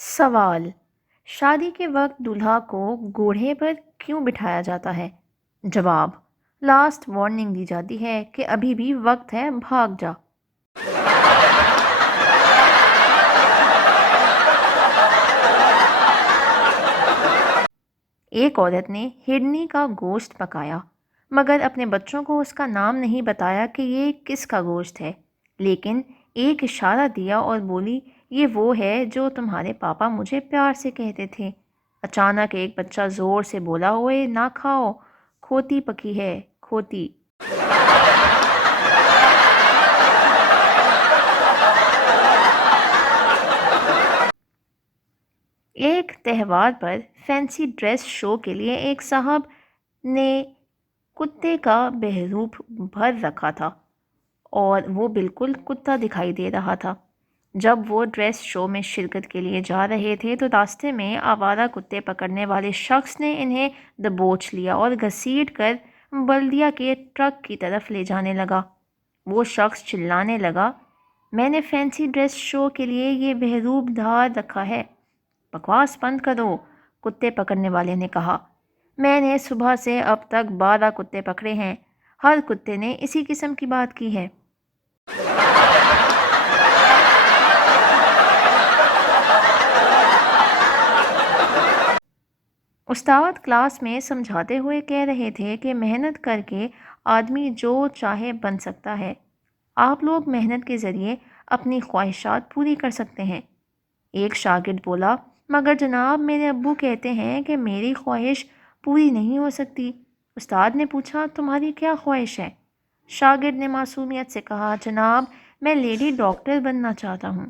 سوال: شادی کے وقت دولہا کو گھوڑے پر کیوں بٹھایا جاتا ہے؟ جواب: لاسٹ وارننگ دی جاتی ہے کہ ابھی بھی وقت ہے، بھاگ جا۔ ایک عورت نے ہرنی کا گوشت پکایا مگر اپنے بچوں کو اس کا نام نہیں بتایا کہ یہ کس کا گوشت ہے، لیکن ایک اشارہ دیا اور بولی، یہ وہ ہے جو تمہارے پاپا مجھے پیار سے کہتے تھے۔ اچانک ایک بچہ زور سے بولا، اوئے نہ کھاؤ، کھوتی پکی ہے، کھوتی۔ ایک تہوار پر فینسی ڈریس شو کے لیے ایک صاحب نے کتے کا بہروپ بھر رکھا تھا اور وہ بالکل کتا دکھائی دے رہا تھا۔ جب وہ ڈریس شو میں شرکت کے لیے جا رہے تھے تو راستے میں آوارہ کتے پکڑنے والے شخص نے انہیں دبوچ لیا اور گھسیٹ کر بلدیہ کے ٹرک کی طرف لے جانے لگا۔ وہ شخص چلانے لگا، میں نے فینسی ڈریس شو کے لیے یہ بہروپ دھار رکھا ہے۔ بکواس بند کرو، کتے پکڑنے والے نے کہا، میں نے صبح سے اب تک 12 کتے پکڑے ہیں، ہر کتے نے اسی قسم کی بات کی ہے۔ استاد کلاس میں سمجھاتے ہوئے کہہ رہے تھے کہ محنت کر کے آدمی جو چاہے بن سکتا ہے۔ آپ لوگ محنت کے ذریعے اپنی خواہشات پوری کر سکتے ہیں۔ ایک شاگرد بولا، مگر جناب میرے ابو کہتے ہیں کہ میری خواہش پوری نہیں ہو سکتی۔ استاد نے پوچھا، تمہاری کیا خواہش ہے؟ شاگرد نے معصومیت سے کہا، جناب میں لیڈی ڈاکٹر بننا چاہتا ہوں۔